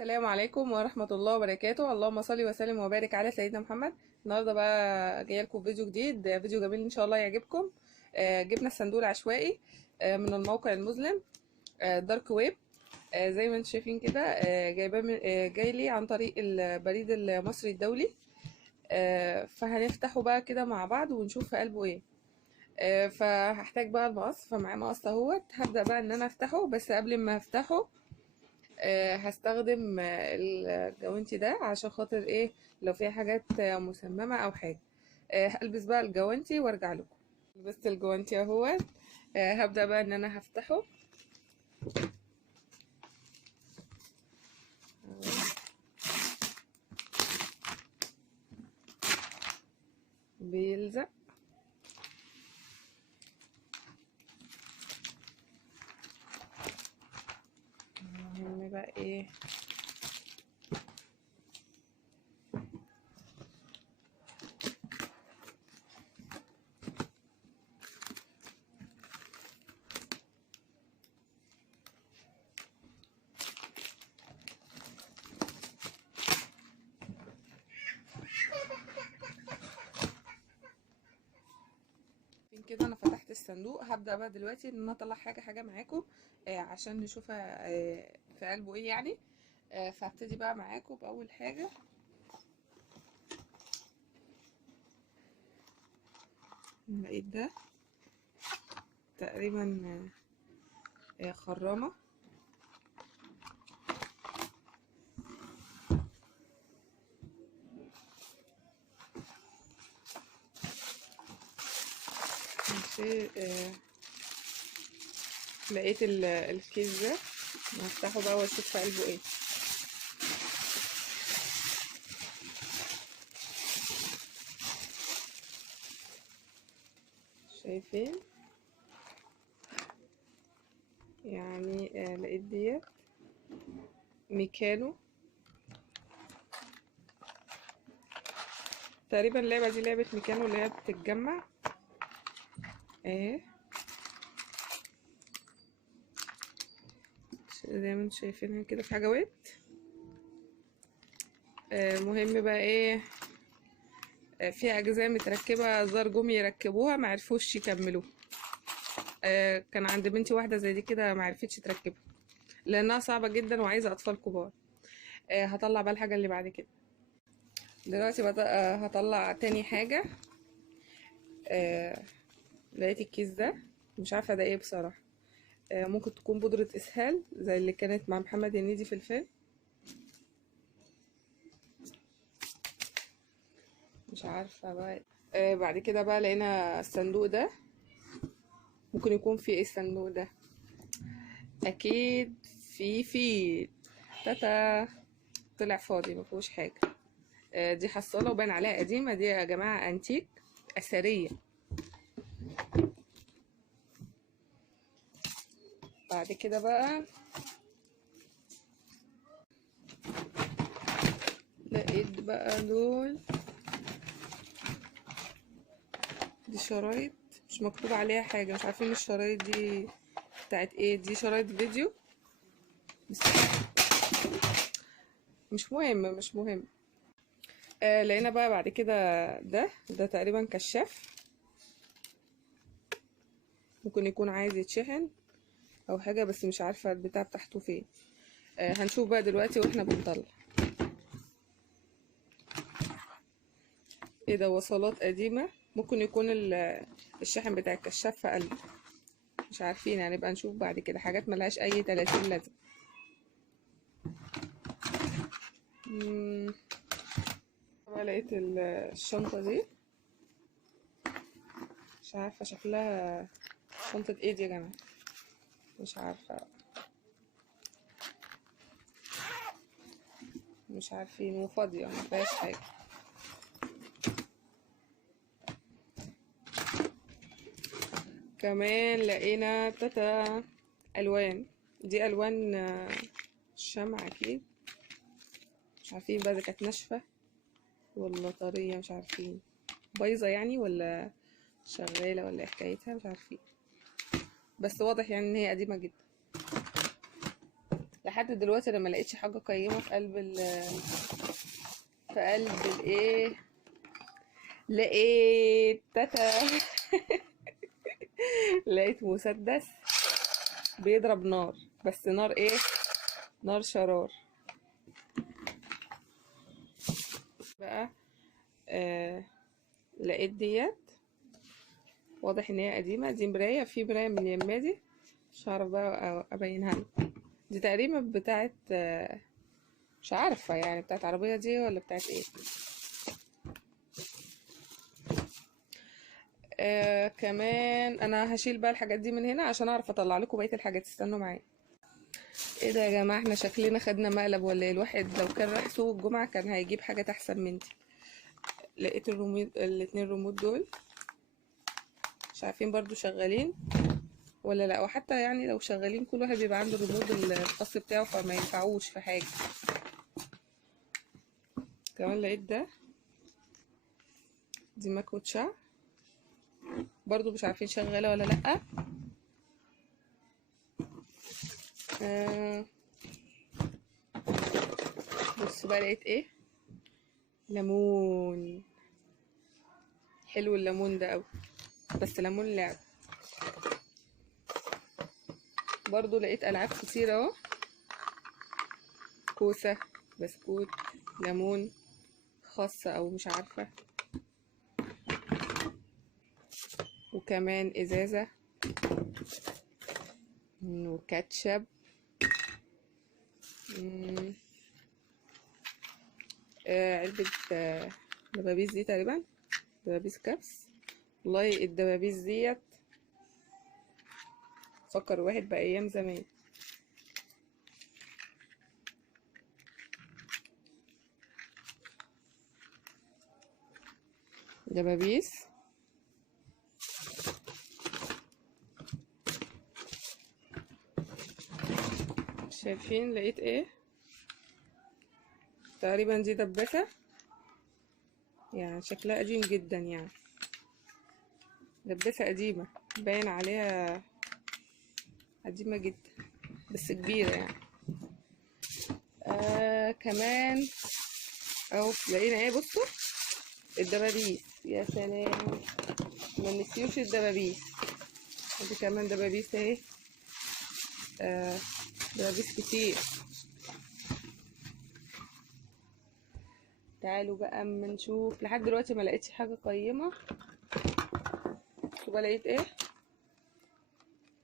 السلام عليكم ورحمة الله وبركاته. اللهم صل وسلم وبارك على سيدنا محمد. النهارده بقى جايه لكم فيديو جديد، فيديو جميل ان شاء الله يعجبكم. جبنا الصندوق العشوائي من الموقع المظلم دارك ويب. زي ما انتم شايفين كده، جايباه جاي لي عن طريق البريد المصري الدولي. فهنفتحه بقى كده مع بعض ونشوف في قلبه ايه. فهحتاج بقى المقص، فمعايا مقص اهوت. هبدأ بقى ان انا افتحه، بس قبل ما افتحه هستخدم الجوانتي ده عشان خاطر ايه، لو فيها حاجات مسممة او حاجة. هلبس بقى الجوانتي وارجع لكم. لبست الجوانتي اهوت. هبدأ بقى ان انا هفتحه. بيلزق. المهم بقى ايه، كده انا فتحت الصندوق. هبدأ بقى دلوقتي ان انا اطلع حاجة حاجة معاكم عشان نشوفها في قلبه ايه يعني. فهبتدي بقى معاكم بأول حاجة. لقيت ده تقريبا خرامة. لقيت الكيس ده. هفتحه بقى واشوف في قلبه ايه. شايفين يعني؟ لقيت ديت ميكانو. تقريبا اللعبة دي لعبة ميكانو اللي هي بتتجمع اهي. زي ما انتم شايفينها كده في حاجة ويت. مهم بقى ايه، فيها اجزاء متركبة زار جم يركبوها معرفوش يكملوها. كان عند بنتي واحدة زي دي كده معرفتش تركبها لانها صعبة جدا وعايزة اطفال كبار. هطلع بقى الحاجة اللي بعد كده. دلوقتي هطلع تاني حاجة. لقيت الكيس ده، مش عارفة ده ايه بصراحة. ممكن تكون بودرة اسهال زي اللي كانت مع محمد هنيدي في الفيلم، مش عارفة بقى. بعد كده بقى لقينا الصندوق ده. ممكن يكون فيه ايه الصندوق ده؟ اكيد فيه تاتا. طلع فاضي مفيهوش حاجة. دي حصالة وباين عليها قديمة. دي يا جماعة انتيك اثرية. بعد كده بقى لقيت بقى دي شرايط مش مكتوب عليها حاجة، مش عارفين الشرايط دي بتاعت ايه. دي شرايط فيديو بس مش مهم. لقينا بقى بعد كده ده تقريبا كشاف. ممكن يكون عايز يتشحن او حاجة، بس مش عارفة البتاع بتاعته فين. هنشوف بقى دلوقتي واحنا بنطلع. ايه ده؟ وصلات قديمة. ممكن يكون الشاحن بتاع الكشاف في قلبه، مش عارفين. هنبقى نشوف بعد كده. حاجات ملهاش اي 30 لازمة. بقى لقيت الشنطة دي، مش عارفة شكلها شنطة ايه دي يا جماعة، مش عارفة. مش عارفين وفاضية مفيهاش حاجة. كمان لقينا تاتا ألوان. دي ألوان الشمع أكيد. مش عارفين بقى إذا كانت ناشفة ولا طرية، مش عارفين. بايظة يعني ولا شغالة ولا ايه حكايتها، مش عارفين. بس واضح يعني ان هي قديمة جدا. لحد دلوقتي انا ما لقيتش حاجه قيمه في قلب في قلب الايه. لقيت تاتا. لقيت مسدس بيضرب نار، بس نار ايه؟ نار شرار بقى. آه لقيت ديت، واضح ان هي قديمه. دي مرايه، في مرايه من يمادي، مش هعرف بقى ابينها لكم. دي تقريبا بتاعت مش عارفه يعني بتاعت عربيه دي ولا بتاعت ايه. كمان انا هشيل بقى الحاجات دي من هنا عشان اعرف اطلع لكم بقيه الحاجات. استنوا معايا. ايه ده يا جماعه، احنا شكلنا خدنا مقلب ولا ايه؟ الواحد لو كان راح سوق الجمعه كان هيجيب حاجات احسن من دي. لقيت الاتنين ريموت دول، مش عارفين برضو شغالين ولا لا، وحتى يعني لو شغالين كل واحد بيبقى عنده الريموت الخاص بتاعه فما ينفعوش في حاجه. كمان لقيت ده، دي مكوة شعر برضو مش عارفين شغاله ولا لا. آه بص بقى لقيت ايه؟ ليمون. حلو الليمون ده قوي، بس ليمون لعب. برضو لقيت العاب كتير اهو، كوسه، بسكوت، ليمون، خاصة او مش عارفة، وكمان ازازة وكاتشب. مم، علبة دبابيس دي تقريبا، دبابيس كبس. والله الدبابيس ديت فكر واحد بأيام زمان. دبابيس. شايفين لقيت ايه؟ تقريبا دي دباسة، يعني شكلها قديم جدا، يعني دباسة قديمة باين عليها قديمة جدا، بس كبيرة يعني. كمان اهو لقينا ايه، بصوا الدبابيس. يا سلام، ما نسيوش الدبابيس. ودي كمان دبابيس اهي. آه دبابيس كتير. تعالوا بقى اما نشوف. لحد دلوقتي ما لقيتش حاجه قيمه. شوفوا لقيت ايه،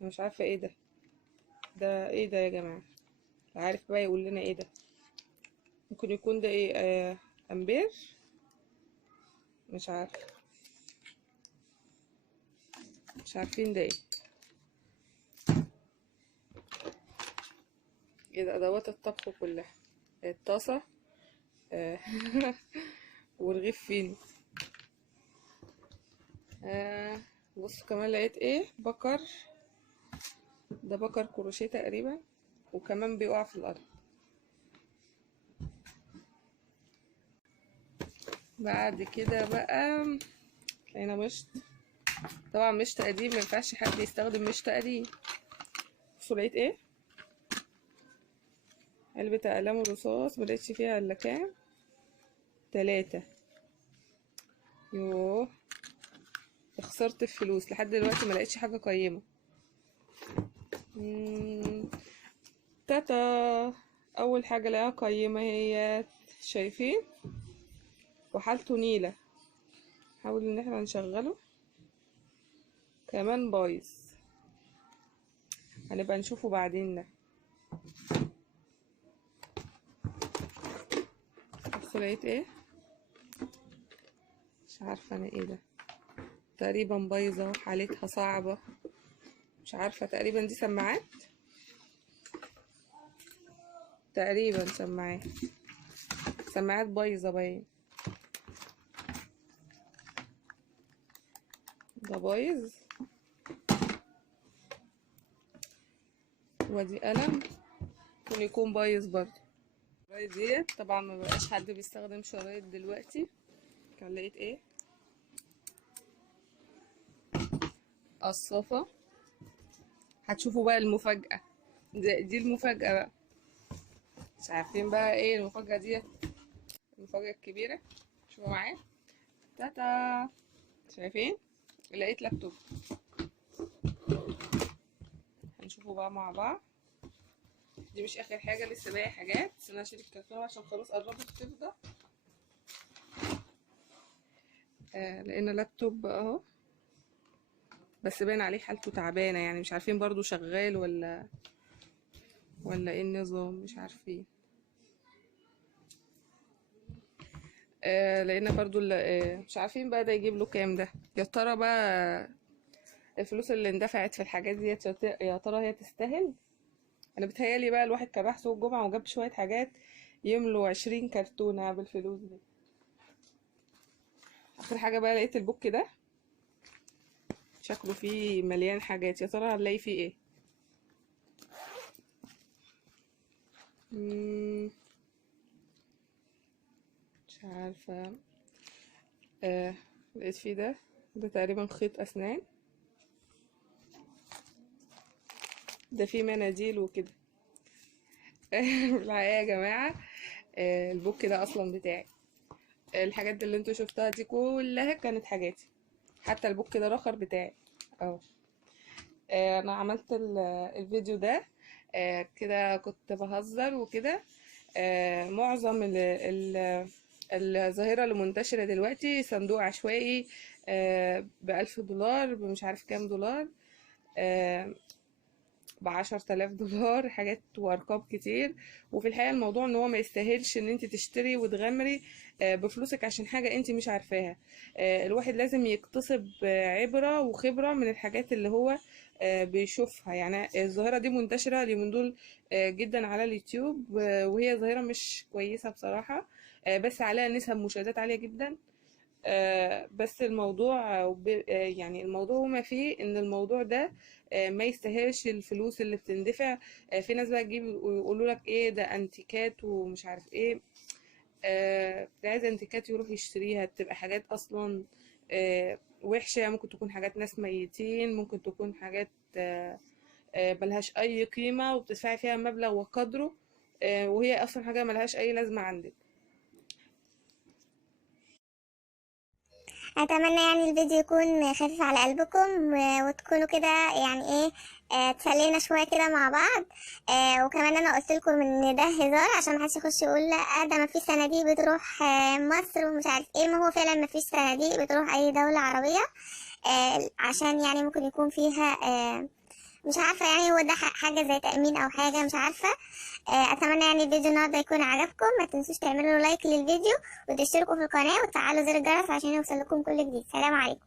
مش عارفه ايه ده. ده ايه ده يا جماعه؟ عارف بقى يقول لنا ايه ده؟ ممكن يكون ده ايه؟ امبير، مش عارفه، مش عارفين ده ايه. ايه ده؟ ادوات الطبخ كلها، الطاسه، آه والرغيف فين. بصوا كمان لقيت ايه، بكر. ده بكر كروشيه تقريبا، وكمان بيقع في الارض. بعد كده بقى لقينا مشط. طبعا مشط قديم، مينفعش حد يستخدم مشط قديم. بصوا لقيت ايه، علبة أقلام الرصاص، ملقتش فيها الا كام، 3. يوه، خسرت الفلوس. لحد دلوقتي ملقتش حاجة قيمة. تاتا. أول حاجة لقاها قيمة هي، شايفين، وحالته نيلة. نحاول ان احنا نشغله. كمان بايظ، هنبقى نشوفه بعدين ده. بصوا لقيت ايه، مش عارفة انا ايه ده. تقريبا بايظة وحالتها صعبة، مش عارفة. تقريبا دي سماعات، تقريبا سماعات. سماعات بايظة باين. ده بايظ. ودي قلم، ممكن يكون بايظ برضه. الشرايط ديت طبعا ما بقاش حد بيستخدم شرايط دلوقتي. كان لقيت ايه، قصافة. هتشوفوا بقى المفاجأة. دي المفاجأة بقى. مش عارفين بقى ايه المفاجأة دي، المفاجأة الكبيرة. شوفوا معايا. تاتا. شايفين؟ لقيت لابتوب. هنشوفه بقى مع بعض. دي مش اخر حاجة، لسه باقي حاجات، بس انا هشيل الكرتون عشان خلاص قربت تفضى. لقينا لابتوب اهو، بس باين عليه حالته تعبانة، يعني مش عارفين برضو شغال ولا ايه النظام، مش عارفين. لقينا برضو مش عارفين بقى ده يجيب له كام ده. يا ترى بقى الفلوس اللي اندفعت في الحاجات دي يا ترى هي تستاهل؟ انا بتهيالي بقى الواحد كان راح سوق الجمعة وجاب شوية حاجات يملوا 20 كرتونة بالفلوس دي. اخر حاجة بقى لقيت البوك ده، شكله فيه مليان حاجات، يا ترى هنلاقي فيه ايه؟ مم، مش عارفة. لقيت فيه ده تقريبا خيط اسنان، ده فيه مناديل وكده. في الحقيقة يا جماعة، البوك ده اصلا بتاعي. الحاجات دي اللي انتوا شفتها دي كلها كانت حاجاتي، حتى البوك ده الاخر بتاعي اهو. انا عملت الفيديو ده كده كنت بهزر وكده. معظم الظاهرة اللي منتشرة دلوقتي صندوق عشوائي ب1000 دولار، بمش عارف كام دولار، ب10,000 دولار، حاجات وارقام كتير. وفي الحقيقة الموضوع ان هو ما يستاهلش ان انت تشتري وتغامري بفلوسك عشان حاجة انت مش عارفاها. الواحد لازم يكتسب عبرة وخبرة من الحاجات اللي هو بيشوفها. يعني الظاهرة دي منتشرة اليومين دول جدا على اليوتيوب، وهي ظاهرة مش كويسة بصراحة، بس عليها نسب مشاهدات عالية جدا. بس الموضوع يعني الموضوع ما فيه ان الموضوع ده ما يستاهلش الفلوس اللي بتندفع. في ناس بقى تجيب ويقولوا لك ايه ده انتيكات ومش عارف ايه. اللي عايز انتيكات يروح يشتريها، بتبقى حاجات اصلا وحشة، ممكن تكون حاجات ناس ميتين، ممكن تكون حاجات ملهاش اي قيمة وبتدفعي فيها مبلغ وقدره، وهي اصلا حاجة ملهاش اي لازمة عندك. اتمنى يعني الفيديو يكون خفيف على قلبكم وتكونوا كده يعني ايه، تسلينا شويه كده مع بعض. وكمان انا قلت لكم ان ده هزار عشان محدش يخش يقول لا ده ما فيش صناديق بتروح مصر ومش عارف ايه. ما هو فعلا ما فيش صناديق بتروح اي دوله عربيه، عشان يعني ممكن يكون فيها مش عارفة، يعني هو ده حاجة زي تأمين أو حاجة مش عارفة. أتمنى يعني الفيديو النهاردة يكون عجبكم. ما تنسوش تعملوا لايك للفيديو وتشتركوا في القناة وتفعلوا زر الجرس عشان يوصل لكم كل جديد. سلام عليكم.